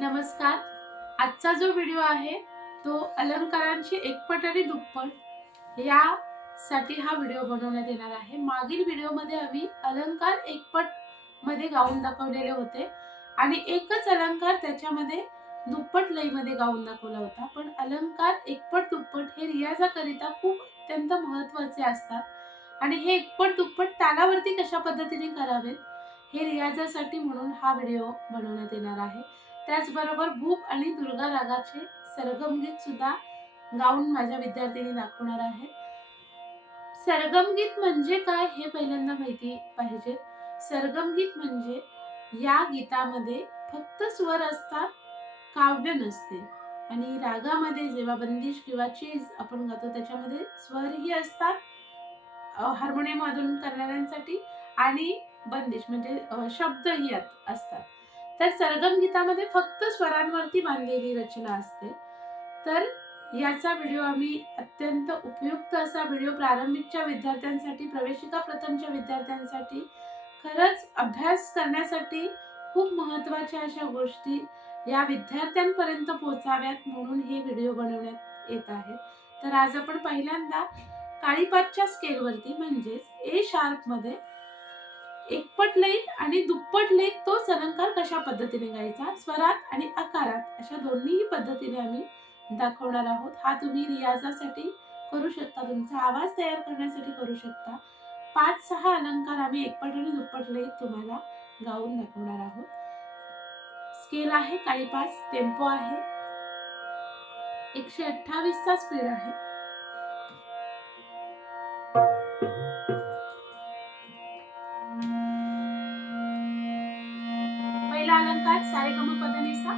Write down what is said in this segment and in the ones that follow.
नमस्कार. आजचा जो व्हिडिओ आहे तो अलंकारांची एकपट आणि दुप्पट यासाठी हा व्हिडिओ बनवण्यात येणार आहे. मागील व्हिडिओमध्ये आम्ही अलंकार एकपट मध्ये गाऊन दाखवलेले होते आणि एकच अलंकार त्याच्यामध्ये दुप्पट लयीमध्ये गाऊन दाखवला होता. पण अलंकार एकपट दुप्पट हे रियाजाकरिता खूप अत्यंत महत्त्वाचे असतात आणि हे एकपट दुप्पट तालावरती कशा पद्धतीने करावेत हे रियाजासाठी म्हणून हा व्हिडिओ बनवण्यात येणार आहे. त्याचबरोबर भूप आणि दुर्गा रागाचे सरगमगीत सुद्धा गाऊन माझ्या विद्यार्थिनी दाखवणार आहेत. सरगमगीत म्हणजे काय हे पहिल्यांदा माहिती पाहिजे. सरगमगीत म्हणजे या गीतामध्ये फक्त स्वर असतात, काव्य नसते आणि रागामध्ये जेव्हा बंदिश किंवा चीज आपण गातो त्याच्यामध्ये स्वरही असतात हार्मोनियम वादन करणाऱ्यांसाठी आणि बंदिश म्हणजे शब्दही असतात. तर सरगम गीतामध्ये फक्त स्वरांवरती बांधलेली रचना असते. तर याचा व्हिडिओ आम्ही अत्यंत उपयुक्त असा व्हिडिओ प्रारंभिकच्या विद्यार्थ्यांसाठी, प्रवेशिका प्रथमच्या विद्यार्थ्यांसाठी खरंच अभ्यास करण्यासाठी खूप महत्त्वाच्या अशा गोष्टी या विद्यार्थ्यांपर्यंत पोहोचाव्यात म्हणून हे व्हिडिओ बनवण्यात येत आहेत. तर आज आपण पहिल्यांदा काळीपातच्या स्केलवरती म्हणजेच ए शार्प मध्ये एकपट लयीत आणि दुप्पट लयीत तो अलंकार कशा पद्धतीने गायचा, स्वरात आणि आकारात अशा दोन्ही पद्धतीने आम्ही दाखवणार आहोत. हा तुम्ही रियाजासाठी करू शकता, तुमचा आवाज तयार करण्यासाठी करू शकता. 5-6 अलंकार आम्ही एकपट आणि दुप्पट लयीत तुम्हाला गाऊन दाखवणार आहोत. स्केल आहे काळीपास, टेम्पो आहे 128 चा स्पीड आहे. पहिला अलंकार सारेगमपधनिसा.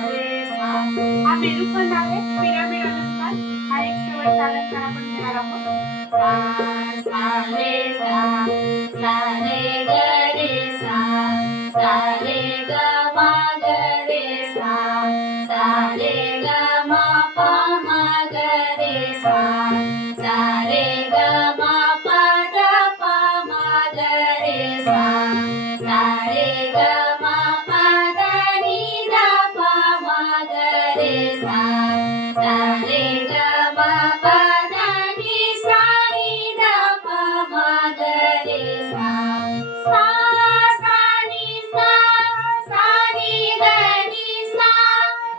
हा मेरुखंड आहे. पिरामिड अलंकार हा एक शेवटचा अलंकार आपण घेणार आहोत. सा सा रे सा रे ग रे सा रे ग मा ग रे सा रे रे सा सा रे ग म प ध नि सा नि ध प म ग रे सा सा सा नि सा सा नि ध नि सा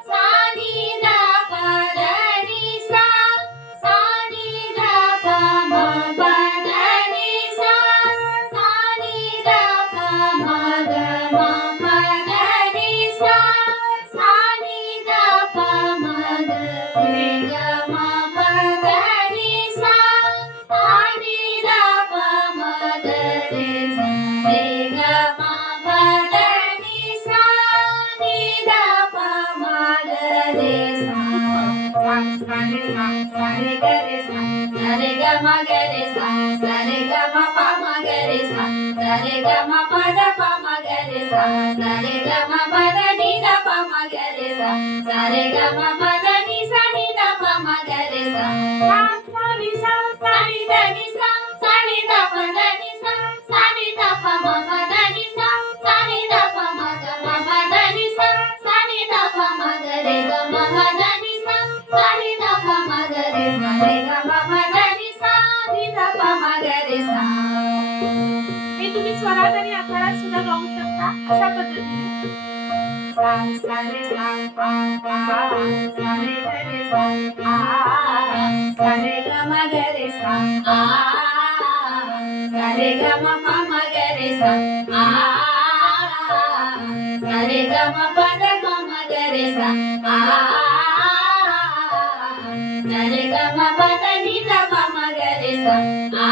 सा नि ध प ध नि सा सा नि ध प म प ध नि सा सा नि ध प म ग म प ध नि सा सा नि ध प म ग रे ग म प ध नि सा सा नि ध प म ग रे सा रे ग म प ध नि सा नि ध प म ग रे सा सा सा रे सा सा रे ग रे सा सा रे ग म ग रे सा सा रे ग म प म ग रे सा सा रे ग म प ध प म ग रे सा सा रे ग म प ध नि ध प म ग रे सा सा रे ग म प ध नि सा नि ध प म ग रे सा सा सा नि सा सा नि ध नि सा सा नि ध प ध नि सा सा नि ध प म प ध नि सा सा नि ध प म ग म प ध नि सा सा नि ध प म ग रे ग म प ध नि सा सा नि ध प म ग रे सा रे ग म प ध नि सा नि ध प म ग रे सा. हे तुम्ही स्वरात आणि आकारात सुद्धा गाऊ शकता अशा पद्धतीने. सा सा रे सा आ सा रे ग रे सा आ सा रे ग म ग रे सा आ सा रे ग म प म ग रे सा आ सा रे ग म प ध प म ग रे सा आ सा रे ग म प ध नि ध प म ग रे सा आ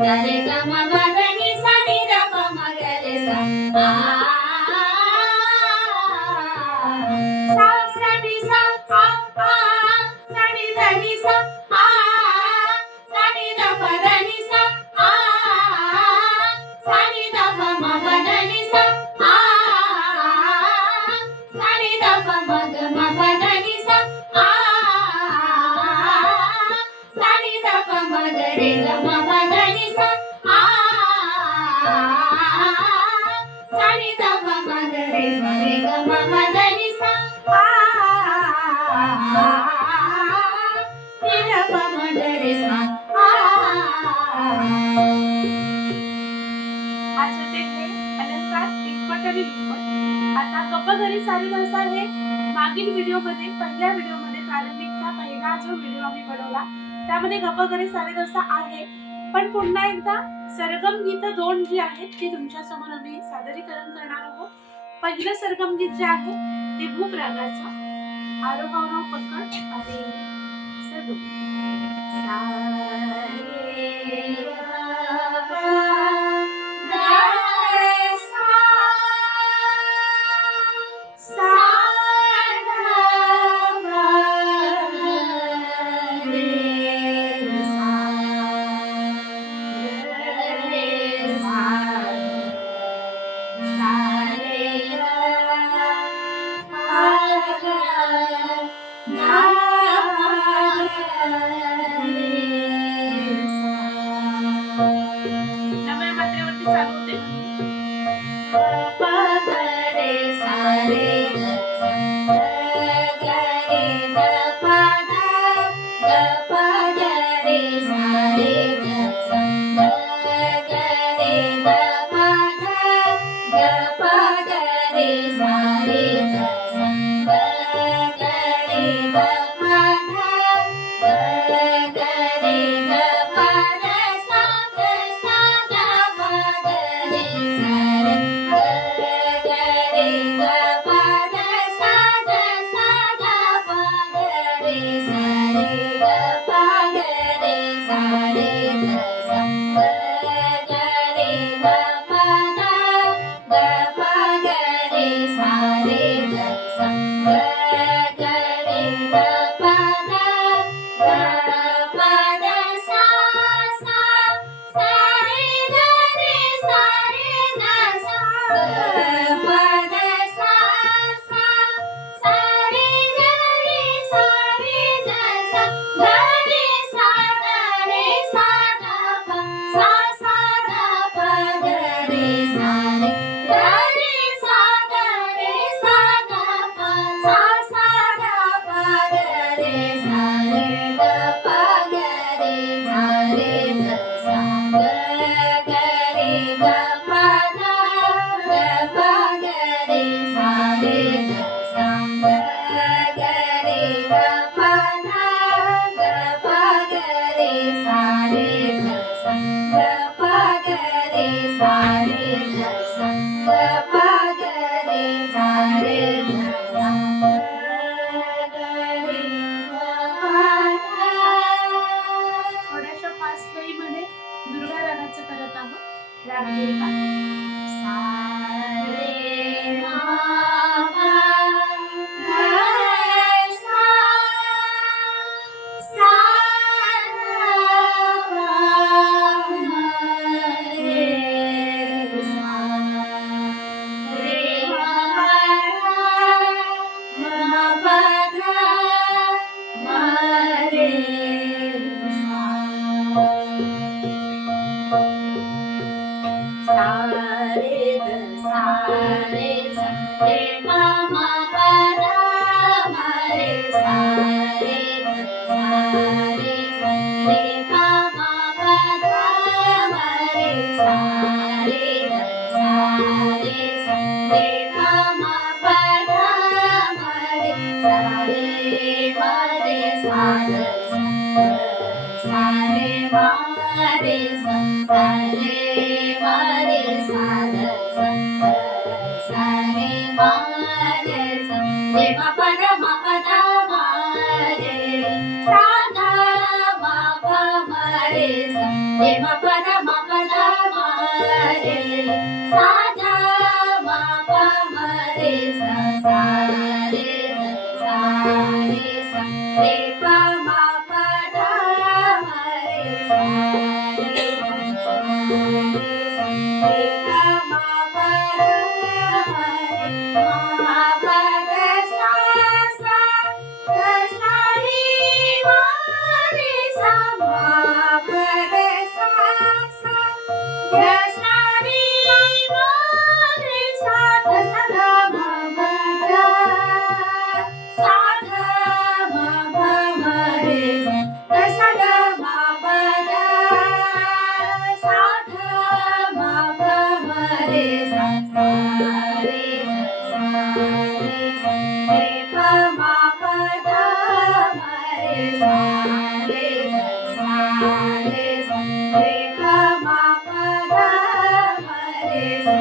सा रे ग म प ध नि सा नि ध प म ग रे सा आ सा सा नि सा आ सा नि ध नि सा आ सा नि ध प ध नि सा आ सा नि ध प म प ध नि सा आ सा नि ध प म ग म प ध नि सा आ सा नि ध प म ग रे ग म प ध नि सा आ सा नि ध प म ग रे सा रे ग म प ध नि सा आ नि ध प म ग रे सा आ. आज होते हे अलंकार एकपट आणि दुप्पट. आता गप घरी सारी घसा हे मागील व्हिडिओमध्ये पहिल्या व्हिडिओमध्ये प्रारंभिकचा पहिला जो व्हिडिओ आम्ही बनवला त्यामध्ये गप घरी सारी घसा आहे. पण पुन्हा एकदा सरगम गीत 2 जी आहेत ती तुमच्या समोर आम्ही सादरीकरण करणार आहोत. पहिलं सरगम गीत जे आहे ते भूप रागाचं आरोह अवरोह पकड आणि सरगम. सा रे ग प ध सा सा ध प रे सा रे सा सा रे ग प ध ध प रे सा. पा मा पा धा मा रे सा रे ग सा रे सा रे पा मा पा धा मा रे सा रे ग सा रे सा रे पा मा पा धा मा रे सा रे मा रे सा ग सा रे मा रे सा रे मा रे सा ग सा रे मा रे सा रे मा पा धा मा पा धा मा रे सा धा मा पा मा रे सा रे मा पा धा मा पा धा मा रे सा धा मा पा मा रे सा रे ग सा रे सा रे पा मा पा धा मा रे सा रे ग सा रे सा रे पा मा पा धा मा रे मा पा धा सा सा ग सा रे मा रे सा मा पा धा सा सा ग सा रे मा रे सा ग सा धा मा पा धा सा धा मा पा मा रे सा ग सा धा मा पा धा सा धा मा पा मा रे सा रे ग सा रे सा रे पा मा पा धा मा रे सा रे ग सा रे सा रे पा मा पा धा मा रे सा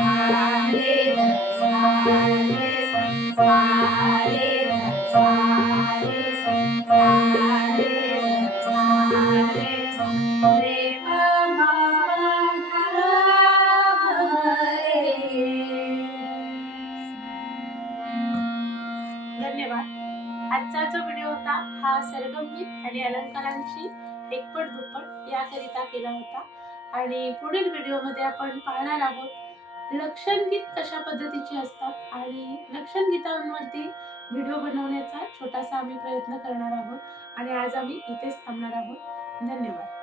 रे ग सा रे सा रे ग सा रे सा रे ग सा रे सा रे पा मा पा धा मा रे धन्यवाद. आजचा जो व्हिडिओ होता हा सरगमगीत आणि अलंकारांची एकपट दुप्पट याकरिता केला होता. आणि पुढील व्हिडिओमध्ये आपण पाहणार आहोत लक्षणगीत कशा पद्धतीची असतात आणि लक्षणगीतांवरती व्हिडिओ बनवण्याचा छोटासा आम्ही प्रयत्न करणार आहोत. आणि आज आम्ही इथेच थांबणार आहोत. धन्यवाद.